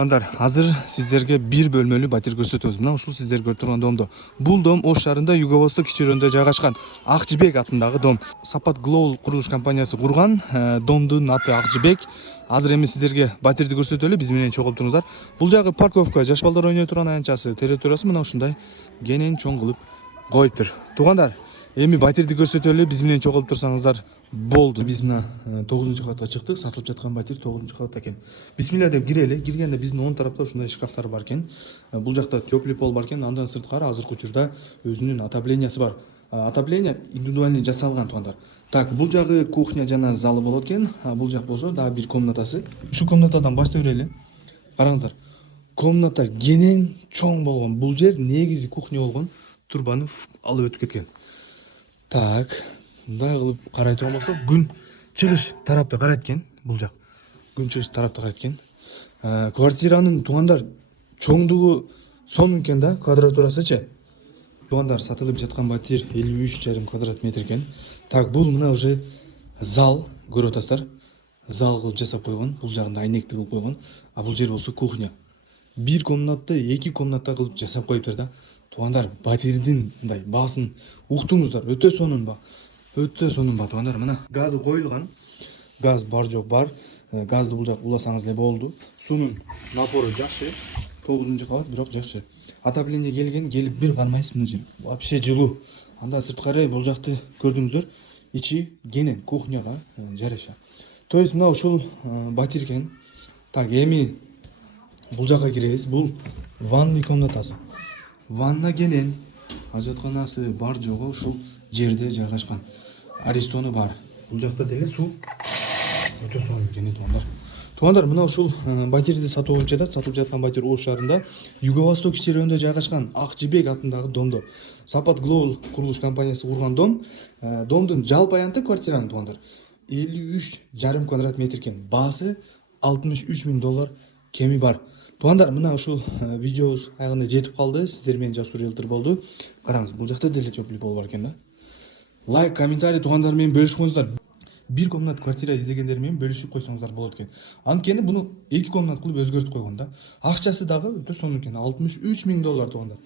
Азыр сиздерге бир бөлмөлүү батир көрсөтөбүз. Мына ушул сиздер көрүп турган домдо. Бул дом Ош шаарында Юго-Восток кичи районунда жайгашкан. Акжибек атындагы дом. Сапат Global курулуш компаниясы курган. Домдун аты Акжибек. Азыр эми сиздерге батирди көрсөтөлү, биз менен чогулуп туруңуздар. Бул жагы парковка, жаш балдар ойной турган аянтчасы, территориясы мына ушундай кенен чоң кылып коюптур. Туугандар, эми батирди көрсөтөлү, биз менен чогулуп турсаңыздар болду. Биз мына 9-кабатка чыктык. Сатылып жаткан батир 9-кабатта экен. Бисмилля деп кирели. Киргенде биздин оң тарапта ушундай шкафтар бар экен. Бул жакта теплый пол бар экен. Андан сырткары азыркы учурда өзүнүн отоплениясы бар. Отопление индивидуальный жасалган, туугандар. Так, бул жагы кухня жана залы болот экен. Бул жак болсо дагы бир комнатасы. Ушу комнатадан баштай берели. Караңыздар. Комната кенен чоң болгон. Бул жер негизи кухня болгон. Турбаны алып өтүп кеткен. Так, мындай кылып карай турган болсок, күн чыгыш тарапты карайт экен. Бул жак күн чыгыш тарапты карайт экен. Квартиранын, туугандар, чоңдугу сонун экен да, квадратурасычы. Туугандар, сатылып жаткан батир 53,5 квадрат метр экен. Так, бул мына уже зал, көрүп атасыздар. Зал кылып жасап койгон. Бул жагында айнекти кылып койгон. А бул жер болсо кухня. Бир комнатты 2 комната кылып жасап коюптур да. Туугандар, батирдин мындай баасын уктуңуздар. Өтө сонун ба. Өтө сонун ба, туугандар. Мына газы коюлган. Газ бар жок бар. Газды бул жак уласаңыз эле болду. Суунун напору жакшы. 9-кабат, бирок жакшы. Отопление келген, келип бир кармайсыз мына жер. Вообще жылуу. Анда сырткары бул жакты көрдүңүздөр. Ичи кенен кухняга жараша. То есть мына ушул батир экен. Так, эми бул жакка киребиз. Бул ванный комнатасы. Ванна кенен, ажатканасы бар жогу ушул жерде жайгашкан. Аристону бар. Бул жакта деле суу өтө сонун экен, туугандар. Туугандар, мына ушул батирди сатуу болуп жатат. Сатылып жаткан батир Ош шаарында Юго-Восток кичи районунда жайгашкан Акжибек атындагы домдо. Сапат Global курулуш компаниясы курган дом. Домдун жалпы аянты квартиранын, туугандар, 53,5 квадрат метр экен. Баасы $63,000 кеми бар. Туугандар, мына ушул видеобуз аягына жетип калды. Сиздер менен Жасур риэлтор болду. Караңыз, бул жакта деле теплый пол бар экен да. Лайк, комментарий туугандар менен бөлүшкөнүздөр. Бир комнат квартира издегендер менен бөлүшүп койсоңуздар болот экен. Анткени буну 2 комнат кылып өзгөртүп койгон да. Акчасы дагы өтө сонун экен. $63,000, туугандар.